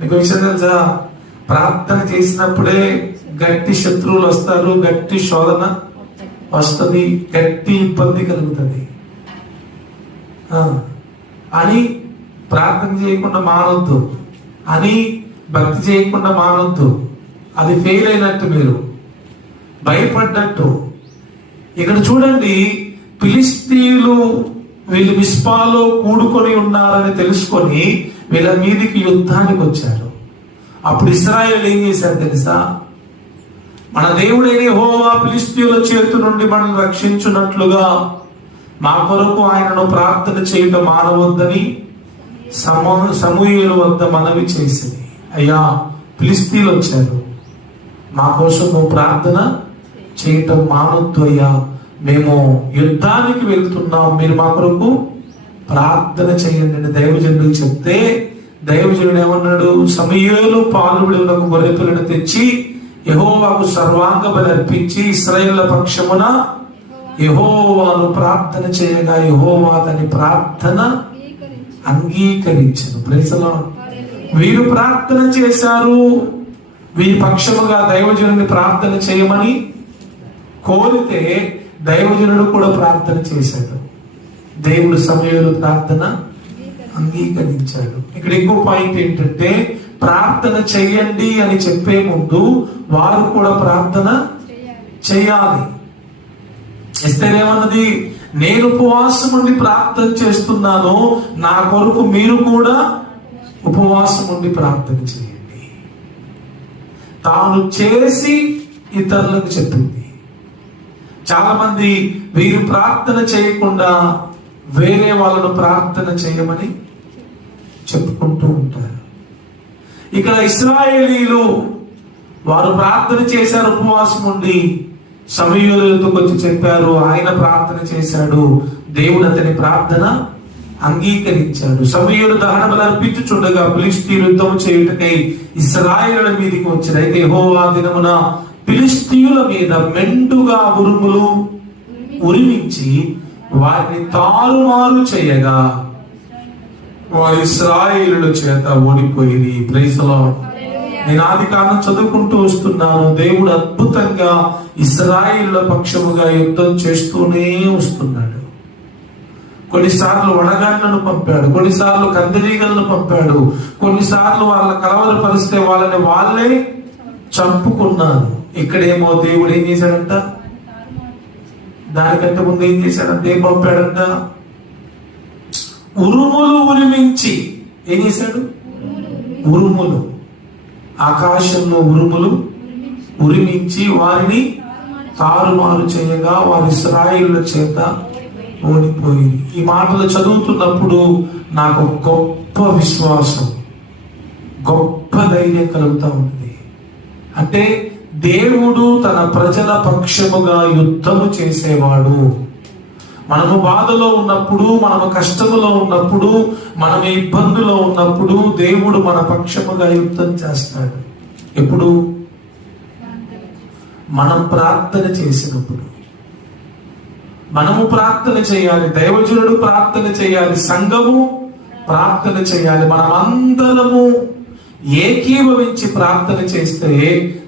నీకు విషయం తెలుసా ప్రార్థన చేసినప్పుడే గట్టి శత్రువులు వస్తారు గట్టి శోధన వస్తుంది గట్టి ఇబ్బంది కలుగుతుంది. అని ప్రార్థన చేయకుండా మానొద్దు అని భక్తి చేయకుండా మానొద్దు అది ఫెయిల్ అయినట్టు మీరు. భయపడ్డట్టు. ఇక్కడ చూడండి ఫిలిస్తీన్లు వీళ్ళు మిస్పాలో కూడుకొని ఉన్నారని తెలుసుకొని వీళ్ళ మీదికి యుద్ధానికి వచ్చారు. అప్పుడు ఇస్రాయేల్ ఏం చేశారు తెలుసా? మన దేవుడైన హోవా ఫిలిస్తీన్ల చేతి నుండి మనల్ని రక్షించున్నట్లుగా మా కొరకు ఆయనను ప్రార్థన చేయటం మానవద్దని సమూ సమూహల వద్ద మనవి చేసింది. అయ్యా ఫిలిస్తీన్లు వచ్చారు. మా కోసం నువ్వు ప్రార్థన చేయటం మానవద్దు అయ్యా. మేము యుద్ధానికి వెళ్తున్నాం. మీరు మా కొరకు ప్రార్థన చేయండి అని దైవజనుడు చెప్తే దైవజనుడు ఏమన్నాడు? సమయంలో పాలుబడిలకు గొర్రెపిల్లను తెచ్చి యహోవాకు సర్వాంగ బలి అర్పించి ఇస్రాయేళ్ళ పక్షమున యహోవాను ప్రార్థన చేయగా యహోవా అతని ప్రార్థన అంగీకరించను. ప్రజలా వీరు ప్రార్థన చేశారు. వీరి పక్షముగా దైవజనుని ప్రార్థన చేయమని కోరితే దైవజనుడు కూడా ప్రార్థన చేశాడు. దేవుడు సమయంలో ప్రార్థన అంగీకరించాడు. ఇక్కడ ఇంకో పాయింట్ ఏంటంటే ప్రార్థన చెయ్యండి అని చెప్పే ముందు వారు కూడా ప్రార్థన చేయాలి. ఎస్తేనేమన్నది నేను ఉపవాసం ఉండి ప్రార్థన చేస్తున్నాను నా కొరకు మీరు కూడా ఉపవాసం ఉండి ప్రార్థన చేయండి. తాను చేసి ఇతరులకు చెప్పింది. చాలా మంది వీరు ప్రార్థన చేయకుండా వేరే వాళ్ళను ప్రార్థన చేయమని చెప్పుకుంటూ ఉంటారు. ఇక్కడ ఇస్రాయేలీలు వారు ప్రార్థన చేశారు ఉపవాసం ఉండి సమయంతో వచ్చి చెప్పారు ఆయన ప్రార్థన చేశాడు దేవుడు అతని ప్రార్థన అంగీకరించాడు. సమయంలో దహన బలి అర్పించుచుండగా పిలిస్తీ యుద్ధం చేయుటకై ఇస్రాయేలుల మీదకి వచ్చిన అయితే హోవా దినమున ఫిలిస్తీయుల మీద మెండుగా ఉరుములు ఉరిమించి వారిని తారుమారు చేయగా వారు ఇస్రాయేలుల చేత ఓడిపోయింది ప్రైసలో నేను ఆది కాలం చదువుకుంటూ వస్తున్నాను. దేవుడు అద్భుతంగా ఇస్రాయిల్ల పక్షముగా యుద్ధం చేస్తూనే వస్తున్నాడు. కొన్నిసార్లు వడగాళ్ళను పంపాడు. కొన్నిసార్లు కందిరీగలను పంపాడు. కొన్నిసార్లు వాళ్ళ కలవరపరిస్తే వాళ్ళని వాళ్ళే చంపుకున్నారు. ఇక్కడేమో దేవుడు ఏం చేశాడంట? దానికంటే ముందు ఏం చేశాడంట? ఏం పంపాడంట? ఉరుములు ఉరిమించి ఏం చేశాడు? ఉరుములు. ఆకాశంలో ఉరుములు ఉరిమించి వారిని తారుమారు చేయగా వారి ఇస్రాయిల చేత ఓడిపోయింది ఈ మాటలు చదువుతున్నప్పుడు నాకు గొప్ప విశ్వాసం గొప్ప ధైర్యం కలుగుతూ ఉంది. అంటే దేవుడు తన ప్రజల పక్షముగా యుద్ధము చేసేవాడు. మనము బాధలో ఉన్నప్పుడు మనము కష్టములో ఉన్నప్పుడు మనము ఇబ్బందులో ఉన్నప్పుడు దేవుడు మన పక్షముగా యుద్ధం చేస్తాడు. ఎప్పుడు? మనం ప్రార్థన చేసినప్పుడు. మనము ప్రార్థన చేయాలి దైవజనుడు ప్రార్థన చేయాలి సంఘము ప్రార్థన చేయాలి మనం అందరము ఏకీభవించి ప్రార్థన చేస్తే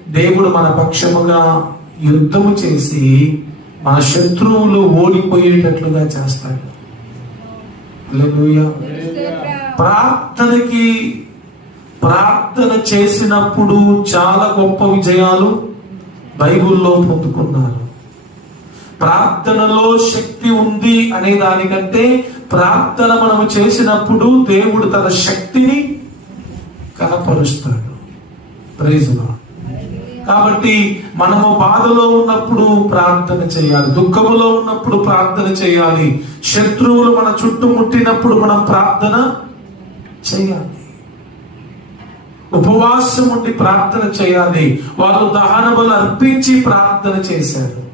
దేవుడు మన పక్షముగా యుద్ధము చేసి మన శత్రువులు ఓడిపోయేటట్లుగా చేస్తాడు. ప్రార్థనకి ప్రార్థన చేసినప్పుడు చాలా గొప్ప విజయాలు బైబుల్లో పొందుకున్నారు. ప్రార్థనలో శక్తి ఉంది అనే దానికంటే ప్రార్థన మనము చేసినప్పుడు దేవుడు తన శక్తిని కనపరుస్తాడు. ప్రైజ్ కాబట్టి మనము బాధలో ఉన్నప్పుడు ప్రార్థన చేయాలి దుఃఖములో ఉన్నప్పుడు ప్రార్థన చేయాలి శత్రువులు మన చుట్టుముట్టినప్పుడు మనం ప్రార్థన చేయాలి. ఉపవాసం ఉండి ప్రార్థన చేయాలి. వాళ్ళు దహన బలు అర్పించి ప్రార్థన చేశారు.